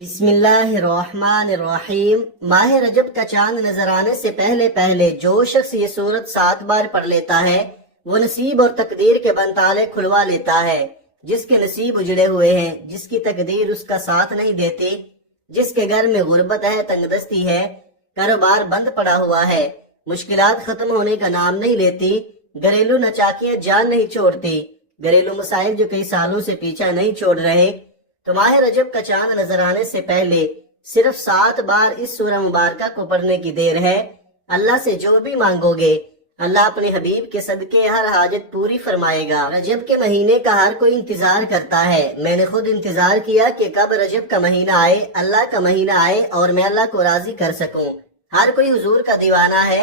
بسم اللہ الرحمن الرحیم۔ ماہ رجب کا چاند نظر آنے سے پہلے پہلے جو شخص یہ سورت 7 بار پڑھ لیتا ہے وہ نصیب اور تقدیر کے بنتالے کھلوا لیتا ہے۔ جس کے نصیب اجڑے ہوئے ہیں، جس کی تقدیر اس کا ساتھ نہیں دیتی، جس کے گھر میں غربت ہے، تنگ دستی ہے، کاروبار بند پڑا ہوا ہے، مشکلات ختم ہونے کا نام نہیں لیتی، گھریلو نچاکیاں جان نہیں چھوڑتی، گھریلو مسائل جو کئی سالوں سے پیچھا نہیں چھوڑ رہے، تو ماہ رجب کا چاند نظر آنے سے پہلے صرف 7 بار اس سورہ مبارکہ کو پڑھنے کی دیر ہے۔ اللہ سے جو بھی مانگو گے اللہ اپنے حبیب کے صدقے ہر حاجت پوری فرمائے گا۔ رجب کے مہینے کا ہر کوئی انتظار کرتا ہے۔ میں نے خود انتظار کیا کہ کب رجب کا مہینہ آئے، اللہ کا مہینہ آئے اور میں اللہ کو راضی کر سکوں۔ ہر کوئی حضور کا دیوانہ ہے۔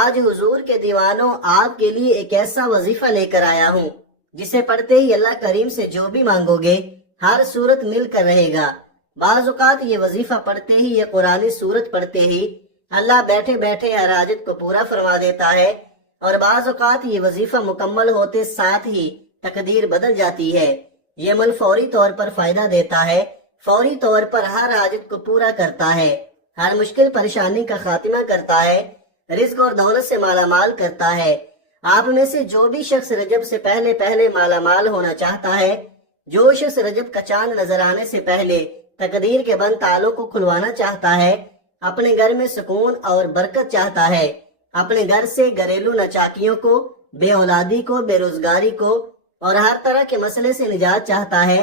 آج حضور کے دیوانوں آپ کے لیے ایک ایسا وظیفہ لے کر آیا ہوں جسے پڑھتے ہی اللہ کریم سے جو بھی مانگو گے ہر صورت مل کر رہے گا۔ بعض اوقات یہ وظیفہ پڑھتے ہی، یہ قرآنی صورت پڑھتے ہی اللہ بیٹھے بیٹھے ہر حاجت کو پورا فرما دیتا ہے، اور بعض اوقات یہ وظیفہ مکمل ہوتے ساتھ ہی تقدیر بدل جاتی ہے۔ یہ عمل فوری طور پر فائدہ دیتا ہے، فوری طور پر ہر حاجت کو پورا کرتا ہے، ہر مشکل پریشانی کا خاتمہ کرتا ہے، رزق اور دولت سے مالا مال کرتا ہے۔ آپ میں سے جو بھی شخص رجب سے پہلے پہلے مالا مال ہونا چاہتا ہے، جو شخص رجب کا چاند نظر آنے سے پہلے تقدیر کے بند تالوں کو کھلوانا چاہتا ہے، اپنے گھر میں سکون اور برکت چاہتا ہے، اپنے گھر سے گھریلو نچاکیوں کو، بے اولادی کو، بے روزگاری کو اور ہر طرح کے مسئلے سے نجات چاہتا ہے،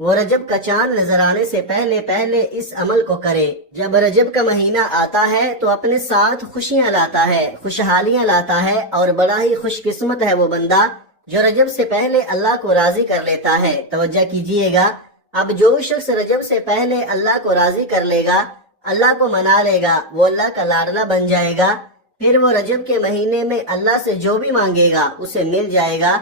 وہ رجب کا چاند نظر آنے سے پہلے پہلے اس عمل کو کرے۔ جب رجب کا مہینہ آتا ہے تو اپنے ساتھ خوشیاں لاتا ہے، خوشحالیاں لاتا ہے، اور بڑا ہی خوش قسمت ہے وہ بندہ جو رجب سے پہلے اللہ کو راضی کر لیتا ہے۔ توجہ کیجئے گا، اب جو شخص رجب سے پہلے اللہ کو راضی کر لے گا، اللہ کو منا لے گا، وہ اللہ کا لاڈلا بن جائے گا۔ پھر وہ رجب کے مہینے میں اللہ سے جو بھی مانگے گا اسے مل جائے گا۔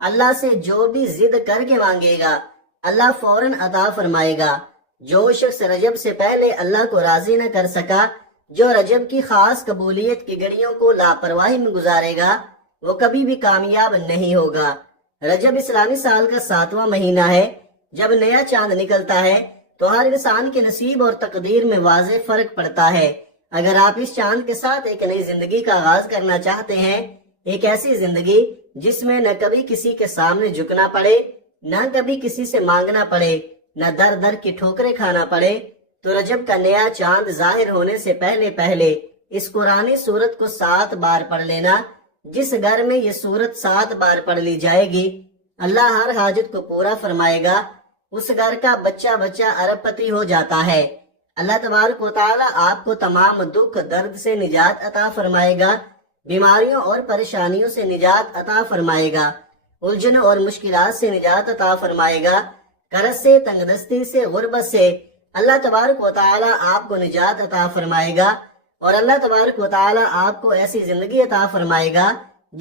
اللہ سے جو بھی ضد کر کے مانگے گا اللہ فوراً عطا فرمائے گا۔ جو شخص رجب سے پہلے اللہ کو راضی نہ کر سکا، جو رجب کی خاص قبولیت کی گھڑیوں کو لاپرواہی میں گزارے گا، وہ کبھی بھی کامیاب نہیں ہوگا۔ رجب اسلامی سال کا 7واں مہینہ ہے۔ جب نیا چاند نکلتا ہے تو ہر انسان کے نصیب اور تقدیر میں واضح فرق پڑتا ہے۔ اگر آپ اس چاند کے ساتھ ایک نئی زندگی کا آغاز کرنا چاہتے ہیں، ایک ایسی زندگی جس میں نہ کبھی کسی کے سامنے جھکنا پڑے، نہ کبھی کسی سے مانگنا پڑے، نہ در در کی ٹھوکریں کھانا پڑے، تو رجب کا نیا چاند ظاہر ہونے سے پہلے پہلے اس قرآنی سورت کو 7 بار پڑھ لینا۔ جس گھر میں یہ سورت 7 بار پڑھ لی جائے گی اللہ ہر حاجت کو پورا فرمائے گا۔ اس گھر کا بچہ بچہ ارب پتی ہو جاتا ہے۔ اللہ تبارک و تعالی آپ کو تمام دکھ درد سے نجات عطا فرمائے گا، بیماریوں اور پریشانیوں سے نجات عطا فرمائے گا، الجھنوں اور مشکلات سے نجات عطا فرمائے گا، قرض سے، تنگ دستی سے، غربت سے اللہ تبارک و تعالی آپ کو نجات عطا فرمائے گا، اور اللہ تبارک و تعالی آپ کو ایسی زندگی عطا فرمائے گا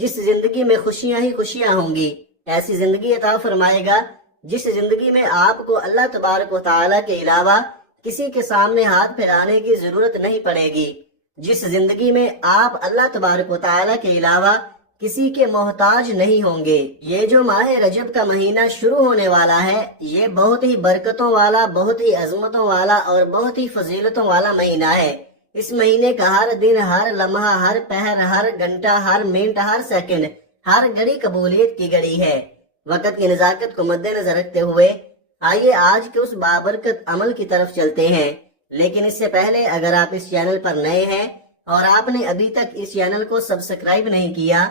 جس زندگی میں خوشیاں ہی خوشیاں ہوں گی، ایسی زندگی عطا فرمائے گا جس زندگی میں آپ کو اللہ تبارک و تعالی کے علاوہ کسی کے سامنے ہاتھ پھیلانے کی ضرورت نہیں پڑے گی، جس زندگی میں آپ اللہ تبارک و تعالی کے علاوہ کسی کے محتاج نہیں ہوں گے۔ یہ جو ماہ رجب کا مہینہ شروع ہونے والا ہے، یہ بہت ہی برکتوں والا، بہت ہی عظمتوں والا اور بہت ہی فضیلتوں والا مہینہ ہے۔ اس مہینے کا ہر دن، ہر لمحہ، ہر پہر، ہر گھنٹہ، ہر منٹ، ہر سیکنڈ، ہر گھڑی قبولیت کی گھڑی ہے۔ وقت کی نزاکت کو مد نظر رکھتے ہوئے آئیے آج کے اس بابرکت عمل کی طرف چلتے ہیں۔ لیکن اس سے پہلے اگر آپ اس چینل پر نئے ہیں اور آپ نے ابھی تک اس چینل کو سبسکرائب نہیں کیا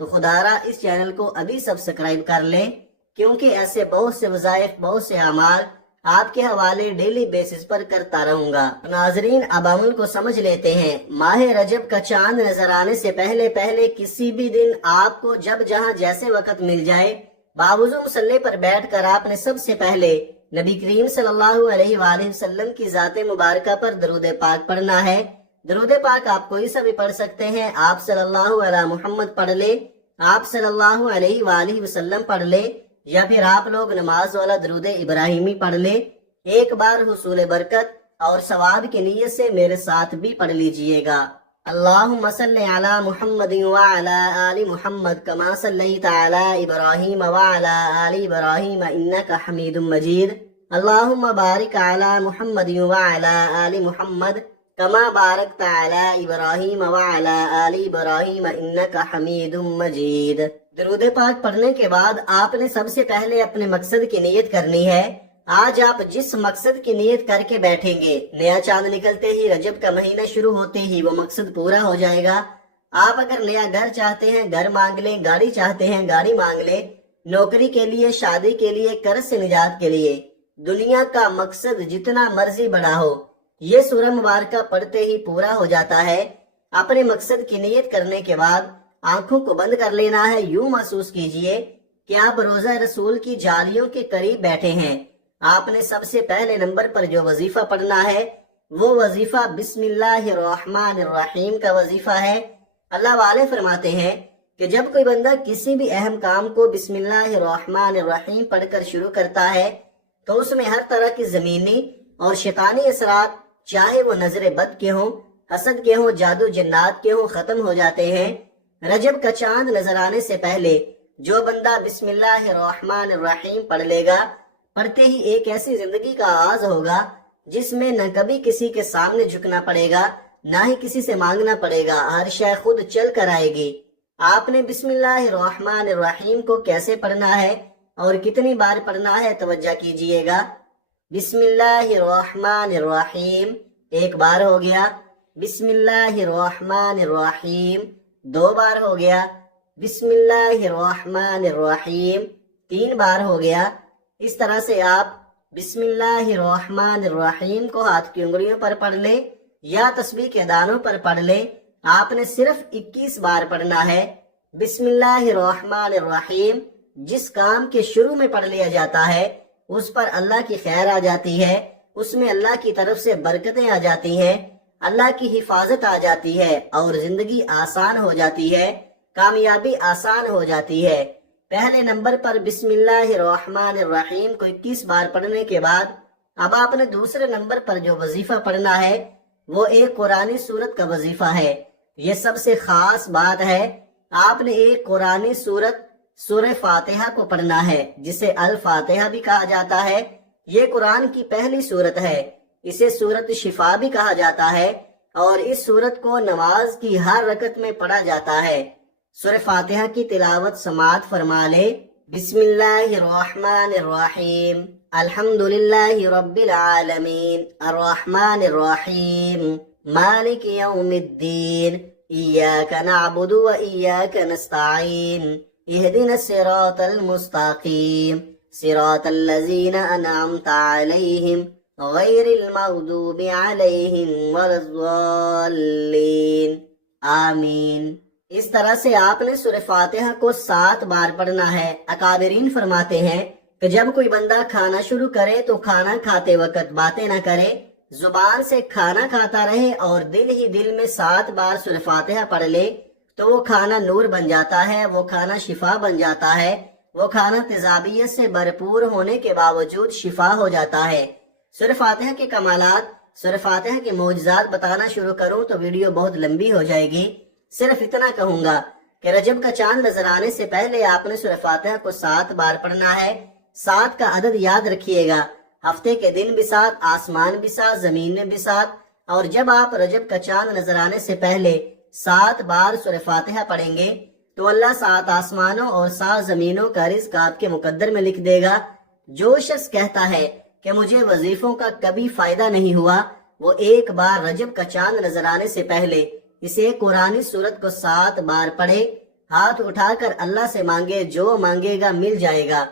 تو خدارا اس چینل کو ابھی سبسکرائب کر لیں، کیونکہ ایسے بہت سے وظائف، بہت سے اعمال آپ کے حوالے ڈیلی بیسس پر کرتا رہوں گا۔ ناظرین، اب عمل کو سمجھ لیتے ہیں۔ ماہ رجب کا چاند نظر آنے سے پہلے پہلے کسی بھی دن آپ کو جب جہاں جیسے وقت مل جائے، باوضو مصلی پر بیٹھ کر آپ نے سب سے پہلے نبی کریم صلی اللہ علیہ وآلہ وسلم کی ذات مبارکہ پر درود پاک پڑھنا ہے۔ درود پاک آپ کوئی سا بھی پڑھ سکتے ہیں۔ آپ صلی اللہ علیہ محمد پڑھ لے، آپ صلی اللہ علیہ وآلہ وسلم پڑھ لے، یا پھر آپ لوگ نماز والا درود ابراہیمی پڑھ لے۔ ایک بار حصول برکت اور ثواب کی نیت سے میرے ساتھ بھی پڑھ لیجئے گا۔ اللہم صلی علی محمد وعلی آل محمد کما صلیت علی ابراہیم وعلی آل ابراہیم انک حمید مجید۔ اللہم بارک علی محمد وعلی آل محمد کما بارکت علی ابراہیم وعلی آل ابراہیم انک حمید مجید۔ درود پاک پڑھنے کے بعد آپ نے سب سے پہلے اپنے مقصد کی نیت کرنی ہے۔ آج آپ جس مقصد کی نیت کر کے بیٹھیں گے، نیا چاند نکلتے ہی، رجب کا مہینہ شروع ہوتے ہی وہ مقصد پورا ہو جائے گا۔ آپ اگر نیا گھر چاہتے ہیں گھر مانگ لیں، گاڑی چاہتے ہیں گاڑی مانگ لیں، نوکری کے لیے، شادی کے لیے، قرض سے نجات کے لیے، دنیا کا مقصد جتنا مرضی بڑا ہو، یہ سورہ مبارکہ پڑھتے ہی پورا ہو جاتا ہے۔ اپنے مقصد کی نیت کرنے کے بعد آنکھوں کو بند کر لینا ہے۔ یوں محسوس کیجئے کہ آپ روضہ رسول کی جالیوں کے قریب بیٹھے ہیں۔ آپ نے سب سے پہلے نمبر پر جو وظیفہ پڑھنا ہے وہ وظیفہ بسم اللہ الرحمن الرحیم کا وظیفہ ہے۔ اللہ والے فرماتے ہیں کہ جب کوئی بندہ کسی بھی اہم کام کو بسم اللہ الرحمن الرحیم پڑھ کر شروع کرتا ہے تو اس میں ہر طرح کی زمینی اور شیطانی اثرات، چاہے وہ نظر بد کے ہوں، حسد کے ہوں، جادو جنات کے ہوں، ختم ہو جاتے ہیں۔ رجب کا چاند نظر آنے سے پہلے جو بندہ بسم اللہ الرحمن الرحیم پڑھ لے گا، پڑھتے ہی ایک ایسی زندگی کا آغاز ہوگا جس میں نہ کبھی کسی کے سامنے جھکنا پڑے گا، نہ ہی کسی سے مانگنا پڑے گا، ہر شے خود چل کر آئے گی۔ آپ نے بسم اللہ الرحمن الرحیم کو کیسے پڑھنا ہے اور کتنی بار پڑھنا ہے، توجہ کیجئے گا۔ بسم اللہ الرحمن الرحیم ایک بار ہو گیا، بسم اللہ الرحمن الرحیم 2 بار ہو گیا، بسم اللہ الرحمن الرحیم 3 بار ہو گیا۔ اس طرح سے آپ بسم اللہ الرحمن الرحیم کو ہاتھ کی انگلیوں پر پڑھ لیں یا تسبیح کے دانوں پر پڑھ لیں۔ آپ نے صرف 21 بار پڑھنا ہے۔ بسم اللہ الرحمن الرحیم جس کام کے شروع میں پڑھ لیا جاتا ہے اس پر اللہ کی خیر آ جاتی ہے، اس میں اللہ کی طرف سے برکتیں آ جاتی ہیں، اللہ کی حفاظت آ جاتی ہے اور زندگی آسان ہو جاتی ہے، کامیابی آسان ہو جاتی ہے۔ پہلے نمبر پر بسم اللہ الرحمن الرحیم کو 21 بار پڑھنے کے بعد اب آپ نے دوسرے نمبر پر جو وظیفہ پڑھنا ہے وہ ایک قرآنی سورت کا وظیفہ ہے۔ یہ سب سے خاص بات ہے، آپ نے ایک قرآنی سورت سورہ فاتحہ کو پڑھنا ہے، جسے الفاتحہ بھی کہا جاتا ہے۔ یہ قرآن کی پہلی سورت ہے، اسے سورت شفا بھی کہا جاتا ہے اور اس سورت کو نماز کی ہر رکعت میں پڑھا جاتا ہے۔ سورہ فاتحہ کی تلاوت سماعت فرما لے۔ بسم اللہ الرحمن الرحیم الحمدللہ رب العالمین الرحمن الرحیم مالک یوم الدین ایاک نعبد و ایاک نستعین اہدنا الصراط المستقیم صراط الذین انعمت علیہم غیر المغضوب علیہم ولا الضالین آمین۔ اس طرح سے آپ نے سورہ فاتحہ کو 7 بار پڑھنا ہے۔ اکابرین فرماتے ہیں کہ جب کوئی بندہ کھانا شروع کرے تو کھانا کھاتے وقت باتیں نہ کرے، زبان سے کھانا کھاتا رہے اور دل ہی دل میں 7 بار سورہ فاتحہ پڑھ لے تو وہ کھانا نور بن جاتا ہے، وہ کھانا شفا بن جاتا ہے، وہ کھانا تیزابیت سے بھرپور ہونے کے باوجود شفا ہو جاتا ہے۔ سورہ فاتحہ کے کمالات، سورہ فاتحہ کے معجزات بتانا شروع کروں تو ویڈیو بہت لمبی ہو جائے گی۔ صرف اتنا کہوں گا کہ رجب کا چاند نظر آنے سے پہلے آپ نے سورہ فاتحہ کو 7 بار پڑھنا ہے۔ 7 کا عدد یاد رکھیے گا، ہفتے کے دن بھی 7، آسمان بھی 7، زمین بھی 7۔ اور جب آپ رجب کا چاند نظر آنے سے پہلے 7 بار سورہ فاتحہ پڑھیں گے تو اللہ 7 آسمانوں اور 7 زمینوں کا رزق آپ کے مقدر میں لکھ دے گا۔ جو شخص کہتا ہے کہ مجھے وظیفوں کا کبھی فائدہ نہیں ہوا، وہ ایک بار رجب کا چاند نظر آنے سے پہلے اسے قرآنی سورت کو 7 بار پڑھے، ہاتھ اٹھا کر اللہ سے مانگے، جو مانگے گا مل جائے گا۔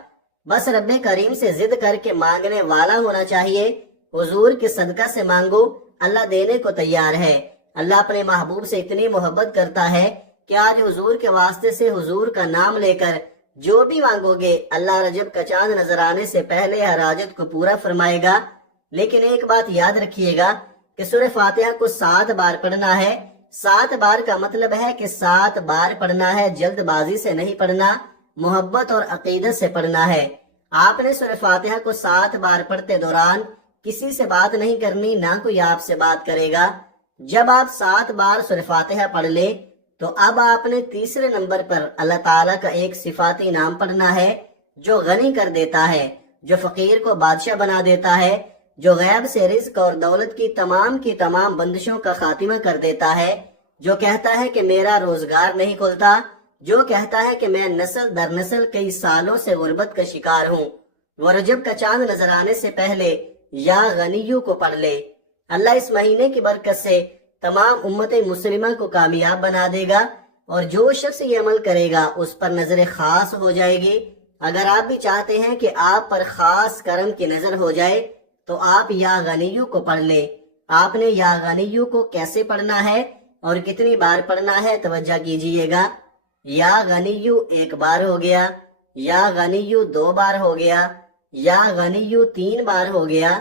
بس رب کریم سے ضد کر کے مانگنے والا ہونا چاہیے۔ حضور کے صدقہ سے مانگو، اللہ دینے کو تیار ہے۔ اللہ اپنے محبوب سے اتنی محبت کرتا ہے کہ آج حضور کے واسطے سے حضور کا نام لے کر جو بھی مانگو گے اللہ رجب کا چاند نظر آنے سے پہلے ہر حاجت کو پورا فرمائے گا۔ لیکن ایک بات یاد رکھیے گا کہ سورہ فاتحہ کو 7 بار پڑھنا ہے۔ 7 بار کا مطلب ہے کہ 7 بار پڑھنا ہے، جلد بازی سے نہیں پڑھنا، محبت اور عقیدت سے پڑھنا ہے۔ آپ نے سورہ فاتحہ کو 7 بار پڑھتے دوران کسی سے بات نہیں کرنی، نہ کوئی آپ سے بات کرے گا۔ جب آپ 7 بار سورہ فاتحہ پڑھ لیں تو اب آپ نے تیسرے نمبر پر اللہ تعالیٰ کا ایک صفاتی نام پڑھنا ہے جو غنی کر دیتا ہے، جو فقیر کو بادشاہ بنا دیتا ہے، جو غیب سے رزق اور دولت کی تمام بندشوں کا خاتمہ کر دیتا ہے، جو کہتا ہے کہ میرا روزگار نہیں کھلتا، جو کہتا ہے کہ میں نسل در نسل کئی سالوں سے غربت کا شکار ہوں، وہ رجب کا چاند نظر آنے سے پہلے یا غنیو کو پڑھ لے۔ اللہ اس مہینے کی برکت سے تمام امت مسلمہ کو کامیاب بنا دے گا، اور جو شخص یہ عمل کرے گا اس پر نظر خاص ہو جائے گی۔ اگر آپ بھی چاہتے ہیں کہ آپ پر خاص کرم کی نظر ہو جائے تو آپ یا غنیو کو پڑھ لیں۔ آپ نے یا غنیو کو کیسے پڑھنا ہے اور کتنی بار پڑھنا ہے، توجہ کیجئے گا۔ یا غنیو ایک بار ہو گیا، یا غنیو 2 بار ہو گیا، یا غنیو 3 بار ہو گیا۔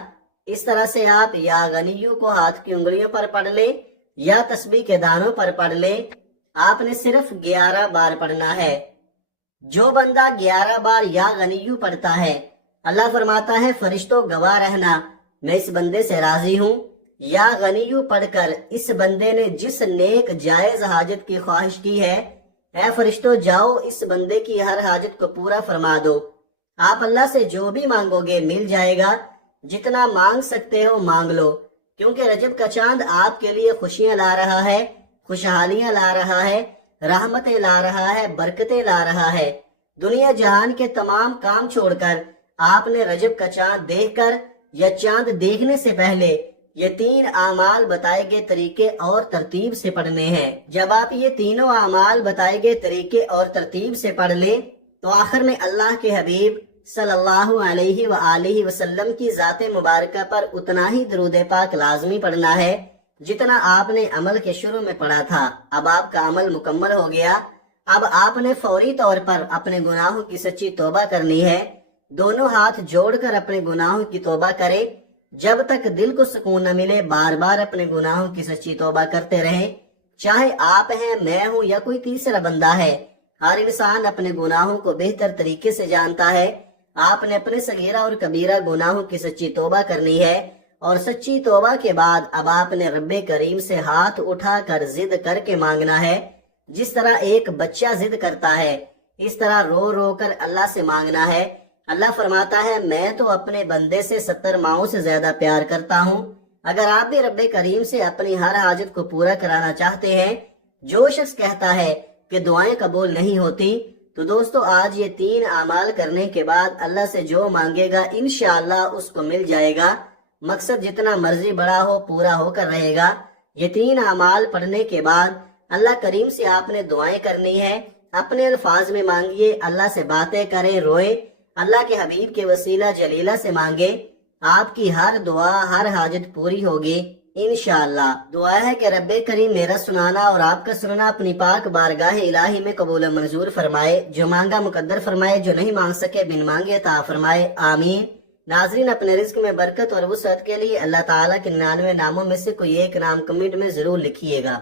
اس طرح سے آپ یا غنیو کو ہاتھ کی انگلیوں پر پڑھ لیں یا تسبیح کے دانوں پر پڑھ لیں۔ آپ نے صرف 11 بار پڑھنا ہے۔ جو بندہ 11 بار یا غنیو پڑھتا ہے، اللہ فرماتا ہے فرشتوں گواہ رہنا، میں اس بندے سے راضی ہوں۔ یا غنیو پڑھ کر اس بندے نے جس نیک جائز حاجت کی خواہش کی ہے، اے فرشتوں جاؤ اس بندے کی ہر حاجت کو پورا فرما دو۔ آپ اللہ سے جو بھی مانگو گے مل جائے گا، جتنا مانگ سکتے ہو مانگ لو، کیونکہ رجب کا چاند آپ کے لیے خوشیاں لا رہا ہے، خوشحالیاں لا رہا ہے، رحمتیں لا رہا ہے، برکتیں لا رہا ہے۔ دنیا جہان کے تمام کام چھوڑ کر آپ نے رجب کا چاند دیکھ کر یا چاند دیکھنے سے پہلے یہ 3 اعمال بتائے گئے طریقے اور ترتیب سے پڑھنے ہیں۔ جب آپ یہ تینوں اعمال بتائے گئے طریقے اور ترتیب سے پڑھ لیں تو آخر میں اللہ کے حبیب صلی اللہ علیہ وآلہ وسلم کی ذات مبارکہ پر اتنا ہی درود پاک لازمی پڑھنا ہے جتنا آپ نے عمل کے شروع میں پڑھا تھا۔ اب آپ کا عمل مکمل ہو گیا۔ اب آپ نے فوری طور پر اپنے گناہوں کی سچی توبہ کرنی ہے۔ دونوں ہاتھ جوڑ کر اپنے گناہوں کی توبہ کریں۔ جب تک دل کو سکون نہ ملے بار بار اپنے گناہوں کی سچی توبہ کرتے رہیں، چاہے آپ ہیں، میں ہوں یا کوئی تیسرا بندہ ہے۔ ہر انسان اپنے گناہوں کو بہتر طریقے سے جانتا ہے۔ آپ نے اپنے صغیرہ اور کبیرہ گناہوں کی سچی توبہ کرنی ہے، اور سچی توبہ کے بعد اب آپ نے رب کریم سے ہاتھ اٹھا کر ضد کر کے مانگنا ہے۔ جس طرح ایک بچہ ضد کرتا ہے، اس طرح رو رو کر اللہ سے مانگنا ہے۔ اللہ فرماتا ہے میں تو اپنے بندے سے 70 ماؤں سے زیادہ پیار کرتا ہوں۔ اگر آپ بھی رب کریم سے اپنی ہر حاجت کو پورا کرانا چاہتے ہیں۔ جو شخص کہتا ہے کہ دعائیں قبول نہیں ہوتی، تو دوستو آج یہ 3 اعمال کرنے کے بعد اللہ سے جو مانگے گا انشاءاللہ اس کو مل جائے گا۔ مقصد جتنا مرضی بڑا ہو پورا ہو کر رہے گا۔ یہ 3 اعمال پڑھنے کے بعد اللہ کریم سے آپ نے دعائیں کرنی ہے۔ اپنے الفاظ میں مانگیے، اللہ سے باتیں کریں، روئے، اللہ کے حبیب کے وسیلہ جلیلہ سے مانگے، آپ کی ہر دعا ہر حاجت پوری ہوگی انشاءاللہ۔ دعا ہے کہ رب کریم میرا سنانا اور آپ کا سننا اپنی پاک بارگاہ الہی میں قبول و منظور فرمائے، جو مانگا مقدر فرمائے، جو نہیں مانگ سکے بن مانگے عطا فرمائے، آمین۔ ناظرین، اپنے رزق میں برکت اور وسعت کے لیے اللہ تعالیٰ کے 99 ناموں میں سے کوئی ایک نام کمنٹ میں ضرور لکھیے گا۔